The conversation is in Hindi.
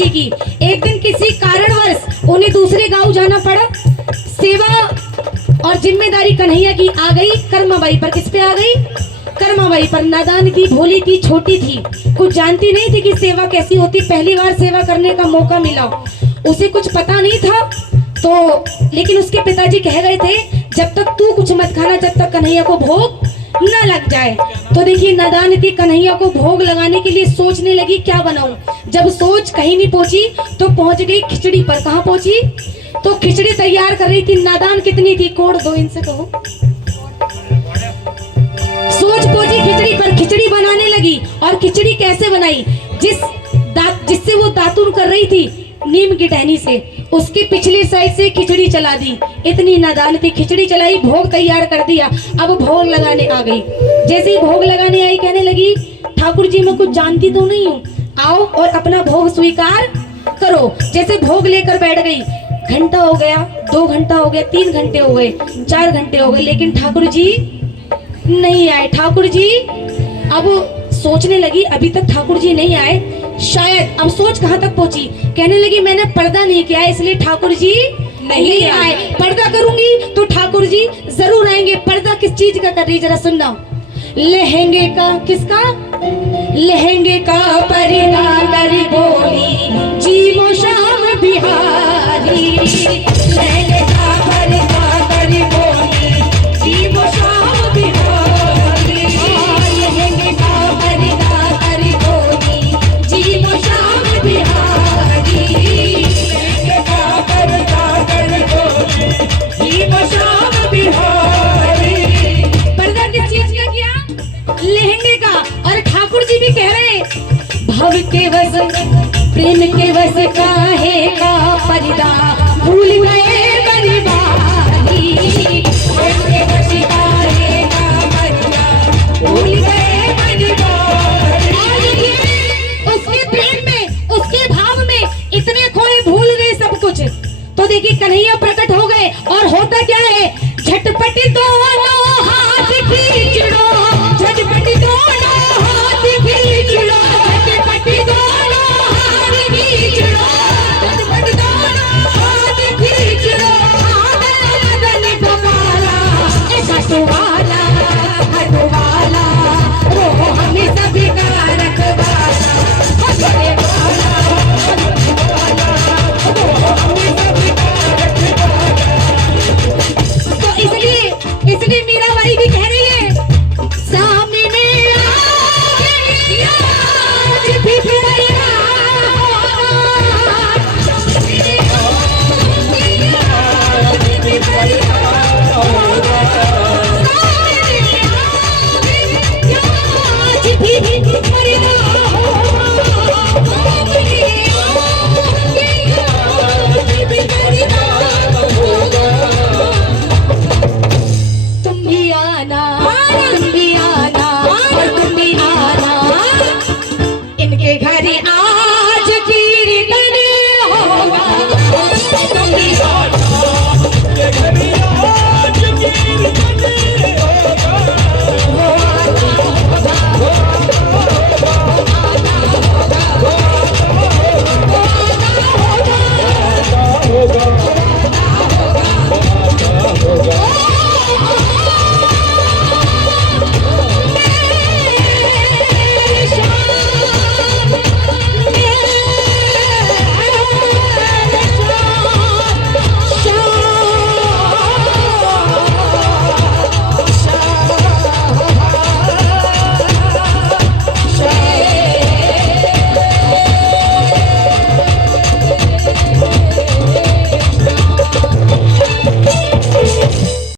जी की। एक दिन किसी कारणवश उन्हें दूसरे गांव जाना पड़ा। सेवा और जिम्मेदारी कन्हैया की आ गई कर्माबाई पर। किस पे आ गई? कर्माबाई पर। नादान थी, भोली थी, छोटी थी, कुछ जानती नहीं थी कि सेवा कैसी होती। पहली बार सेवा करने का मौका मिला, उसे कुछ पता नहीं था। तो लेकिन उसके पिताजी कह गए थे जब तक तू कुछ मत खाना, जब तक कन्हैया को भोग न लग जाए। तो देखिए नादान थी, कन्हैया को भोग लगाने के लिए सोचने लगी क्या बनाऊं। जब सोच कहीं नहीं पहुंची तो पहुंच गई खिचड़ी पर। कहाँ पहुंची? तो खिचड़ी तैयार कर रही थी। नादान कितनी थी? कोड़ दो इनसे, कहो। सोच पहुंची खिचड़ी पर, खिचड़ी बनाने लगी। और खिचड़ी कैसे बनाई? जिससे वो दातुन कर रही थी, नीम की टहनी से, उसकी पिछली साइड से खिचड़ी चला दी। इतनी नादान थी, खिचड़ी चलाई, भोग तैयार कर दिया। अब भोग लगाने आ गई। जैसे ही भोग लगाने आई कहने लगी ठाकुर जी मैं कुछ जानती तो नहीं हूँ, आओ और अपना भोग स्वीकार करो। जैसे भोग लेकर बैठ गई, घंटा हो गया, 2 घंटा हो गया, 3 घंटे हो गए, 4 घंटे हो गए, लेकिन ठाकुर जी नहीं आए। ठाकुर जी, अब सोचने लगी अभी तक ठाकुर जी नहीं आए, शायद। अब सोच कहाँ तक पहुंची, कहने लगी मैंने पर्दा नहीं किया इसलिए ठाकुर जी नहीं आए। पर्दा करूंगी तो ठाकुर जी जरूर आएंगे। पर्दा किस चीज का कर रही जरा सुनना। लहंगे का, किसका? लहंगे का पर्दा कर बोली जीवो शाम बिहारी। लहंगे का पर्दा कर बोली जीवो शाम बिहारी। लहंगे का पर्दा कर बोली जीवो शाम बिहारी। लहंगे का पर्दा कर बोली जीवो शाम बिहारी। पर्दा किस चीज का किया? लहंगे का। और ठाकुर जी भी कह रहे भव के वश प्रेम के वश काहे का पर्दा भूल गए बनवारी। प्रेम के वश काहे का पर्दा भूल गए बनवारी। उसके प्रेम में, उसके भाव में इतने खोए, भूल गए सब कुछ। तो देखिए कन्हैया प्रकट हो गए और होता क्या है, झटपट दोनों हाथ खींच लो, झटपट दोनों